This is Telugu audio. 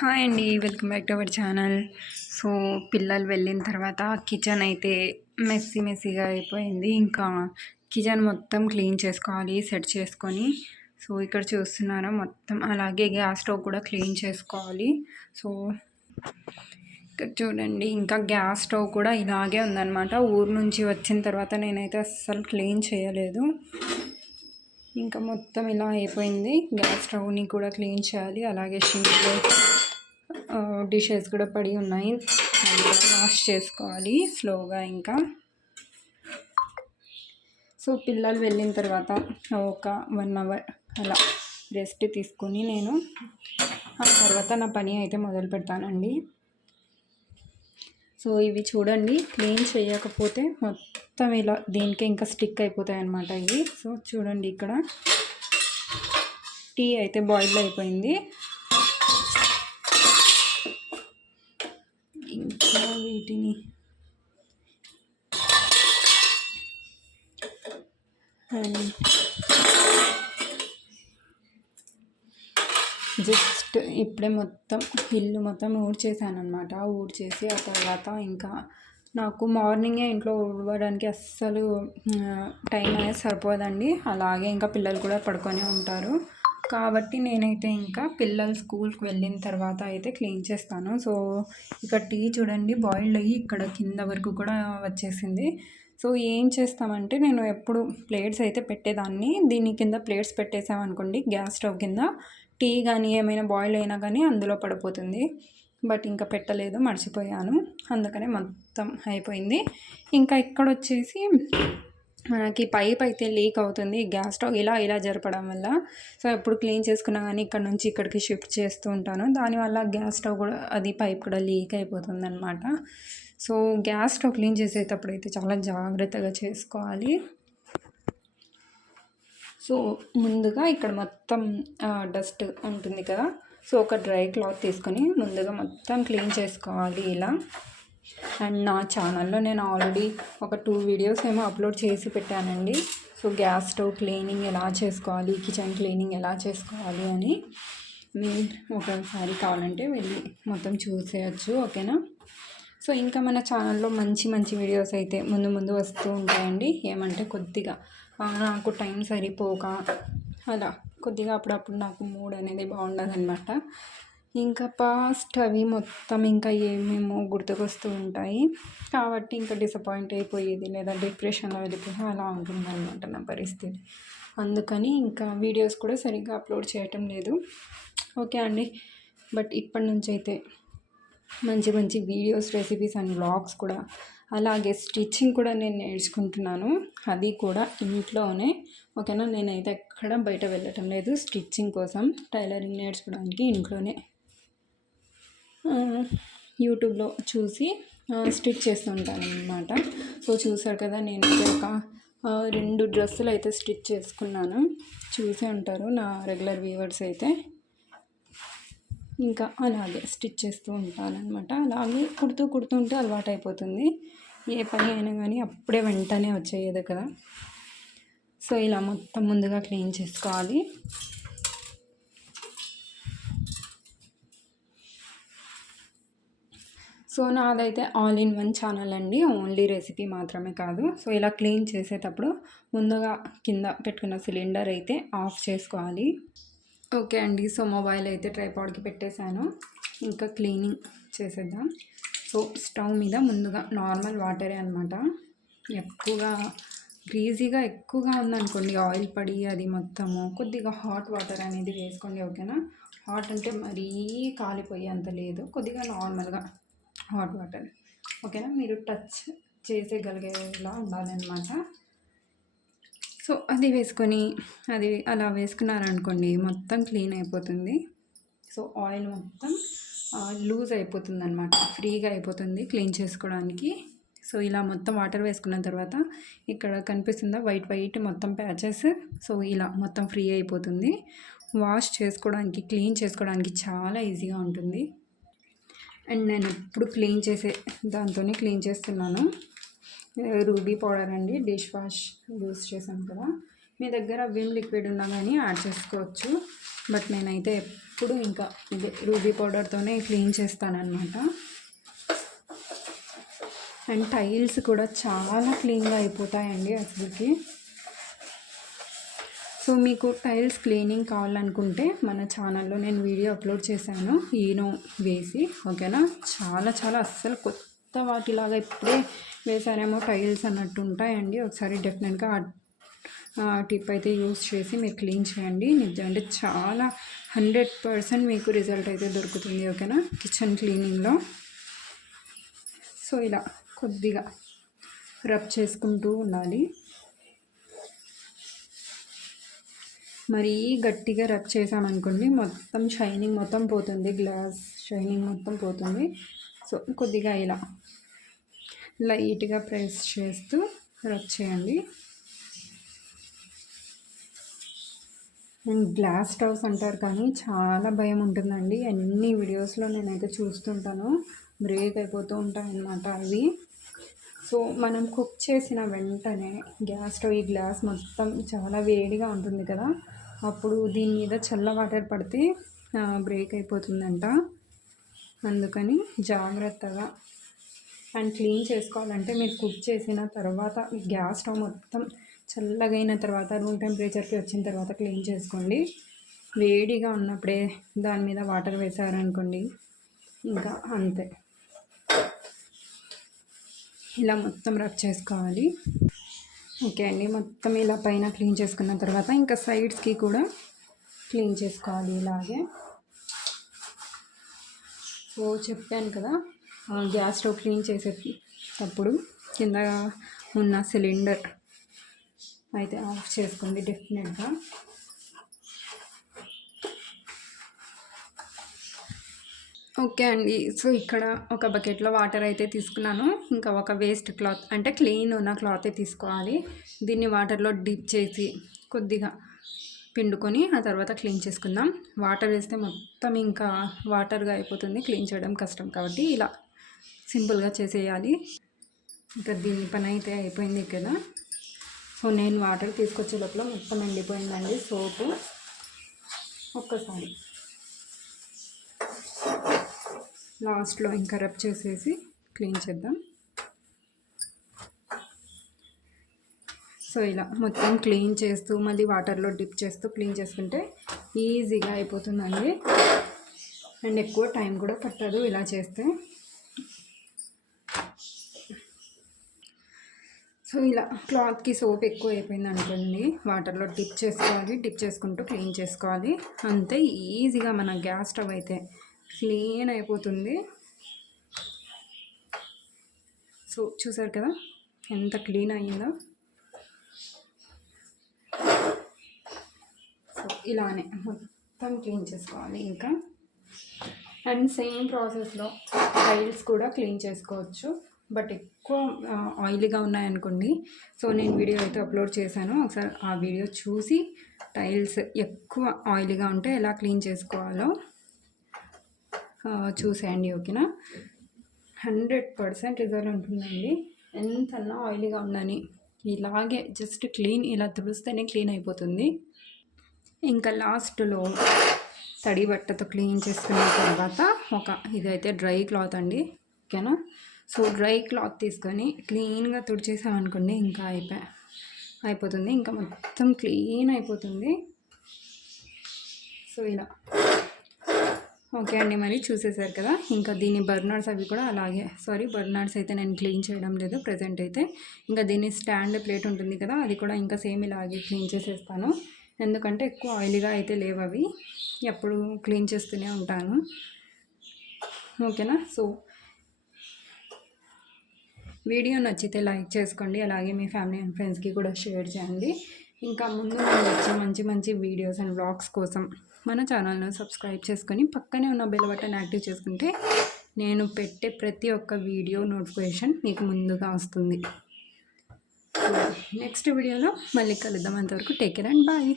హాయ్ అండి welcome back to our channel so పిల్లలు వెళ్ళిన తర్వాత కిచెన్ అయితే మెస్సీ మెస్సీగా అయిపోయింది. ఇంకా కిచెన్ మొత్తం క్లీన్ చేసుకోవాలి సెట్ చేసుకొని. సో ఇక్కడ చూస్తున్నారా మొత్తం. అలాగే గ్యాస్ స్టవ్ కూడా క్లీన్ చేసుకోవాలి. సో ఇక్కడ చూడండి ఇంకా గ్యాస్ స్టవ్ కూడా ఇలాగే ఉందన్నమాట. ఊరు నుంచి వచ్చిన తర్వాత నేనైతే అస్సలు క్లీన్ చేయలేదు. ఇంకా మొత్తం ఇలా అయిపోయింది. గ్యాస్ స్టవ్ని కూడా క్లీన్ చేయాలి. అలాగే షింక్లో డిషెస్ కూడా పడి ఉన్నాయి. అవి కూడా వాష్ చేసుకోవాలి స్లోగా ఇంకా. సో పిల్లలు వెళ్ళిన తర్వాత ఒక వన్ అవర్ అలా రెస్ట్ తీసుకొని నేను ఆ తర్వాత నా పని అయితే మొదలు పెడతానండి. సో ఇవి చూడండి. క్లీన్ చేయకపోతే మొత్తం ఇలా దీనికి ఇంకా స్టిక్ అయిపోతాయి అన్నమాట ఇవి. సో చూడండి ఇక్కడ. టీ అయితే బాయిల్ అయిపోయింది ఇంకా వీటిని. జస్ట్ ఇప్పుడే మొత్తం ఇల్లు మొత్తం ఊడ్చేసాను అనమాట ఊడ్చేసి ఆ తర్వాత ఇంకా నాకు మార్నింగే ఇంట్లో ఊడవడానికి అస్సలు టైం అనేది సరిపోదండి. అలాగే ఇంకా పిల్లలు కూడా పడుకొని ఉంటారు. కాబట్టి నేనైతే ఇంకా పిల్లలు స్కూల్కి వెళ్ళిన తర్వాత అయితే క్లీన్ చేస్తాను. సో ఇక్కడ టీ చూడండి బాయిల్డ్ అయ్యి ఇక్కడ కింద వరకు కూడా వచ్చేసింది. సో ఏం చేస్తామంటే నేను ఎప్పుడు ప్లేట్స్ అయితే పెట్టేదాన్ని. దీని కింద ప్లేట్స్ పెట్టేసామనుకోండి గ్యాస్ స్టవ్ కింద టీ కానీ ఏమైనా బాయిల్ అయినా కానీ అందులో పడిపోతుంది. బట్ ఇంకా పెట్టలేదు మర్చిపోయాను. అందుకనే మొత్తం అయిపోయింది. ఇంకా ఇక్కడ వచ్చేసి మనకి పైప్ అయితే లీక్ అవుతుంది. గ్యాస్ స్టవ్ ఇలా ఇలా జరపడం వల్ల. సో ఎప్పుడు క్లీన్ చేసుకున్నా కానీ ఇక్కడ నుంచి ఇక్కడికి షిఫ్ట్ చేస్తూ ఉంటాను. దానివల్ల గ్యాస్ స్టవ్ కూడా అది పైప్ కూడా లీక్ అయిపోతుంది అనమాట సో గ్యాస్ స్టవ్ క్లీన్ చేసేటప్పుడు అయితే చాలా జాగ్రత్తగా చేసుకోవాలి. సో ముందుగా ఇక్కడ మొత్తం డస్ట్ ఉంటుంది కదా. సో ఒక డ్రై క్లాత్ తీసుకొని ముందుగా మొత్తం క్లీన్ చేసుకోవాలి ఇలా. అండ్ నా ఛానల్లో నేను ఆల్రెడీ ఒక టూ వీడియోస్ ఏమో అప్లోడ్ చేసి పెట్టానండి. సో గ్యాస్ స్టవ్ క్లీనింగ్ ఎలా చేసుకోవాలి కిచెన్ క్లీనింగ్ ఎలా చేసుకోవాలి అని మీరు ఒకసారి కావాలంటే వెళ్ళి మొత్తం చూసేయచ్చు ఓకేనా? సో ఇంకా మన ఛానల్లో మంచి మంచి వీడియోస్ అయితే ముందు ముందు వస్తూ ఉంటాయండి. ఏమంటే కొద్దిగా నాకు టైం సరిపోక అలా కొద్దిగా అప్పుడప్పుడు నాకు మూడ్ అనేది బాగుండదు అనమాట ఇంకా పాస్ట్ అవి మొత్తం ఇంకా ఏమేమో గుర్తుకొస్తూ ఉంటాయి. కాబట్టి ఇంకా డిసప్పాయింట్ అయిపోయేది లేదా డిప్రెషన్లో వెళ్ళిపోయి అలా ఉంటుందన్నమాట నా పరిస్థితి. అందుకని ఇంకా వీడియోస్ కూడా సరిగ్గా అప్లోడ్ చేయటం లేదు. ఓకే అండి. బట్ ఇప్పటి నుంచి అయితే మంచి మంచి వీడియోస్ రెసిపీస్ అండ్ బ్లాగ్స్ కూడా అలాగే స్టిచ్చింగ్ కూడా నేను నేర్చుకుంటున్నాను. అది కూడా ఇంట్లోనే. ఓకేనా? నేనైతే ఎక్కడ బయట వెళ్ళటం లేదు. స్టిచ్చింగ్ కోసం టైలరింగ్ నేర్చుకోవడానికి ఇంట్లోనే యూట్యూబ్లో చూసి స్టిచ్ చేస్తుంటాను అనమాట సో చూసారు కదా నేను ఒక రెండు డ్రెస్సులు అయితే స్టిచ్ చేసుకున్నాను. చూసే ఉంటారు నా రెగ్యులర్ వ్యూవర్స్ అయితే. ఇంకా అలాగే స్టిచ్ చేస్తూ ఉంటానన్నమాట. అలాగే కుడుతూ కుడుతుంటే అలవాటు అయిపోతుంది ఏ పని అయినా కానీ అప్పుడే వెంటనే వచ్చేయదు కదా. సో ఇలా మొత్తం ముందుగా క్లీన్ చేసుకోవాలి. సో నాదైతే ఆల్ ఇన్ వన్ ఛానల్ అండి. ఓన్లీ రెసిపీ మాత్రమే కాదు. సో ఇలా క్లీన్ చేసేటప్పుడు ముందుగా కింద పెట్టుకున్న సిలిండర్ అయితే ఆఫ్ చేసుకోవాలి. ఓకే అండి. సో మొబైల్ అయితే ట్రైపాడ్కి పెట్టేశాను. ఇంకా క్లీనింగ్ చేసేద్దాం. సో స్టవ్ మీద ముందుగా నార్మల్ వాటరే అనమాట ఎక్కువగా గ్రీజీగా ఎక్కువగా ఉందనుకోండి ఆయిల్ పడి అది మొత్తము. కొద్దిగా హాట్ వాటర్ అనేది వేసుకోండి ఓకేనా? హాట్ అంటే మరీ కాలిపోయే అంత లేదు. కొద్దిగా నార్మల్గా హాట్ వాటర్. ఓకేనా? మీరు టచ్ చేసేయగలిగేలా ఉండాలన్నమాట. సో అది వేసుకొని అది అలా వేసుకున్నారనుకోండి మొత్తం క్లీన్ అయిపోతుంది. సో ఆయిల్ మొత్తం లూజ్ అయిపోతుంది అనమాట ఫ్రీగా అయిపోతుంది క్లీన్ చేసుకోవడానికి. సో ఇలా మొత్తం వాటర్ వేసుకున్న తర్వాత ఇక్కడ కనిపిస్తుందా? వైట్ వైట్ మొత్తం ప్యాచెస్. సో ఇలా మొత్తం ఫ్రీ అయిపోతుంది. వాష్ చేసుకోవడానికి క్లీన్ చేసుకోవడానికి చాలా ఈజీగా ఉంటుంది. అండ్ నేను ఎప్పుడు క్లీన్ చేసే దాంతోనే క్లీన్ చేస్తున్నాను. రూబీ పౌడర్ అండి డిష్ వాష్ యూస్ చేసాం కదా. మీ దగ్గర విమ్ లిక్విడ్ ఉన్నా కానీ యాడ్ చేసుకోవచ్చు. బట్ నేనైతే ఎప్పుడు ఇంకా ఇదే రూబీ పౌడర్తోనే క్లీన్ చేస్తానన్నమాట. అండ్ టైల్స్ కూడా చాలా క్లీన్గా అయిపోతాయండి అసలుకి. సో మీకు టైల్స్ క్లీనింగ్ కావాలనుకుంటే మన ఛానల్లో నేను వీడియో అప్లోడ్ చేశాను. ఈనో వేసి ఓకేనా? చాలా చాలా అస్సలు కొత్త వాటిలాగా ఇప్పుడే వేసారేమో టైల్స్ అన్నట్టు ఉంటాయండి. ఒకసారి డెఫినెట్గా ఆ టిప్ అయితే యూస్ చేసి మీరు క్లీన్ చేయండి. నిజం అంటే చాలా హండ్రెడ్ పర్సెంట్ మీకు రిజల్ట్ అయితే దొరుకుతుంది ఓకేనా? కిచెన్ క్లీనింగ్లో. సో ఇలా కొద్దిగా రబ్ చేసుకుంటూ ఉండాలి. మరీ గట్టిగా రబ్ చేసామనుకోండి మొత్తం షైనింగ్ మొత్తం పోతుంది గ్లాస్ షైనింగ్ మొత్తం పోతుంది. సో కొద్దిగా ఇలా లైట్గా ప్రెస్ చేస్తూ రబ్ చేయండి. అండ్ గ్లాస్ స్టవ్స్ అంటారు కానీ చాలా భయం ఉంటుందండి. అన్ని వీడియోస్లో నేనైతే చూస్తుంటాను బ్రేక్ అయిపోతూ ఉంటాయన్నమాట అవి. సో మనం కుక్ చేసిన వెంటనే గ్యాస్ స్టవ్ ఈ గ్లాస్ మొత్తం చాలా వేడిగా ఉంటుంది కదా అప్పుడు దీని మీద చల్ల వాటర్ పడితే బ్రేక్ అయిపోతుందంట. అందుకని జాగ్రత్తగా అండ్ క్లీన్ చేసుకోవాలంటే మీరు కుక్ చేసిన తర్వాత గ్యాస్ స్టవ్ మొత్తం చల్లగైన తర్వాత రూమ్ టెంపరేచర్కి వచ్చిన తర్వాత క్లీన్ చేసుకోండి. వేడిగా ఉన్నప్పుడే దాని మీద వాటర్ వేసారనుకోండి ఇంకా అంతే. ఇలా మొత్తం రబ్ చేసుకోవాలి. ఓకే అండి. మొత్తం ఇలా పైన క్లీన్ చేసుకున్న తర్వాత ఇంకా సైడ్స్కి కూడా క్లీన్ చేసుకోవాలి ఇలాగే. సో చెప్పాను కదా. గ్యాస్ స్టవ్ క్లీన్ చేసేటప్పుడు కింద ఉన్న సిలిండర్ అయితే ఆఫ్ చేసుకోండి డెఫినెట్గా. ఓకే అండి. సో ఇక్కడ ఒక బకెట్లో వాటర్ అయితే తీసుకున్నాను. ఇంకా ఒక వేస్ట్ క్లాత్ అంటే క్లీన్ ఉన్న క్లాత్ తీసుకోవాలి. దీన్ని వాటర్లో డిప్ చేసి కొద్దిగా పిండుకొని ఆ తర్వాత క్లీన్ చేసుకుందాం. వాటర్ వేస్తే మొత్తం ఇంకా వాటర్గా అయిపోతుంది. క్లీన్ చేయడం కష్టం కాబట్టి ఇలా సింపుల్గా చేసేయాలి. ఇంకా దీని పని అయితే అయిపోయింది కదా సో నేను వాటర్ తీసుకొచ్చే లోపల మొత్తం ఎండిపోయిందండి సోపు. ఒక్కసారి. లాస్ట్లో ఇంకా రబ్ చేసేసి క్లీన్ చేద్దాం. సో ఇలా మొత్తం క్లీన్ చేస్తూ మళ్ళీ వాటర్లో డిప్ చేస్తూ క్లీన్ చేసుకుంటే ఈజీగా అయిపోతుందండి. అండ్ ఎక్కువ టైం కూడా పట్టదు ఇలా చేస్తే. సో ఇలా క్లాత్కి సోప్ ఎక్కువ అయిపోయింది అనుకోండి వాటర్లో డిప్ చేసుకోవాలి డిప్ చేసుకుంటూ క్లీన్ చేసుకోవాలి. అంతే ఈజీగా మన గ్యాస్ స్టవ్ అయితే. క్లీన్ అయిపోతుంది. సో చూసారు కదా? ఎంత క్లీన్ అయ్యిందో. సో ఇలానే మొత్తం క్లీన్ చేసుకోవాలి ఇంకా. అండ్ సేమ్ ప్రాసెస్లో టైల్స్ కూడా క్లీన్ చేసుకోవచ్చు. బట్ ఎక్కువ ఆయిలీగా ఉన్నాయనుకోండి. సో నేను వీడియో అయితే అప్లోడ్ చేశాను. ఒకసారి ఆ వీడియో చూసి టైల్స్ ఎక్కువ ఆయిలీగా ఉంటే ఎలా క్లీన్ చేసుకోవాలో. చూసేయండి ఓకేనా? హండ్రెడ్ పర్సెంట్ రిజల్ట్ ఉంటుందండి. ఎంతన్నా ఆయిలీగా ఉందని. ఇలాగే జస్ట్ క్లీన్ ఇలా తుడిస్తేనే క్లీన్ అయిపోతుంది. ఇంకా లాస్ట్లో తడి బట్టతో క్లీన్ చేసుకున్న తర్వాత ఒక ఇదైతే డ్రై క్లాత్ అండి ఓకేనా? సో డ్రై క్లాత్ తీసుకొని క్లీన్గా తుడిచేసామనుకోండి ఇంకా అయిపోయి అయిపోతుంది. ఇంకా మొత్తం క్లీన్ అయిపోతుంది. సో ఇలా. ఓకే అండి మరి చూసేసారు కదా. ఇంకా దీని బర్నర్స్ అవి కూడా అలాగే సారీ బర్నర్స్ అయితే నేను క్లీన్ చేయడం లేదు ప్రజెంట్ అయితే. ఇంకా దీని స్టాండ్ ప్లేట్ ఉంటుంది కదా అది కూడా ఇంకా సేమ్ ఇలాగే క్లీన్ చేసేస్తాను. ఎందుకంటే ఎక్కువ ఆయిలీగా అయితే లేవు అవి. ఎప్పుడు క్లీన్ చేస్తూనే ఉంటాను. ఓకేనా? సో వీడియో నచ్చితే లైక్ చేసుకోండి అలాగే మీ ఫ్యామిలీ అండ్ ఫ్రెండ్స్కి కూడా షేర్ చేయండి. ఇంకా ముందు నేను వచ్చే మంచి మంచి వీడియోస్ అండ్ బ్లాగ్స్ కోసం మన ఛానల్ను సబ్స్క్రైబ్ చేసుకొని పక్కనే ఉన్న బెల్ బటన్ యాక్టివ్ చేసుకుంటే నేను పెట్టే ప్రతి ఒక్క వీడియో నోటిఫికేషన్ మీకు ముందుగా వస్తుంది. నెక్స్ట్ వీడియోలో మళ్ళీ కలుద్దాం. అంతవరకు టేక్ కేర్ అండ్ బాయ్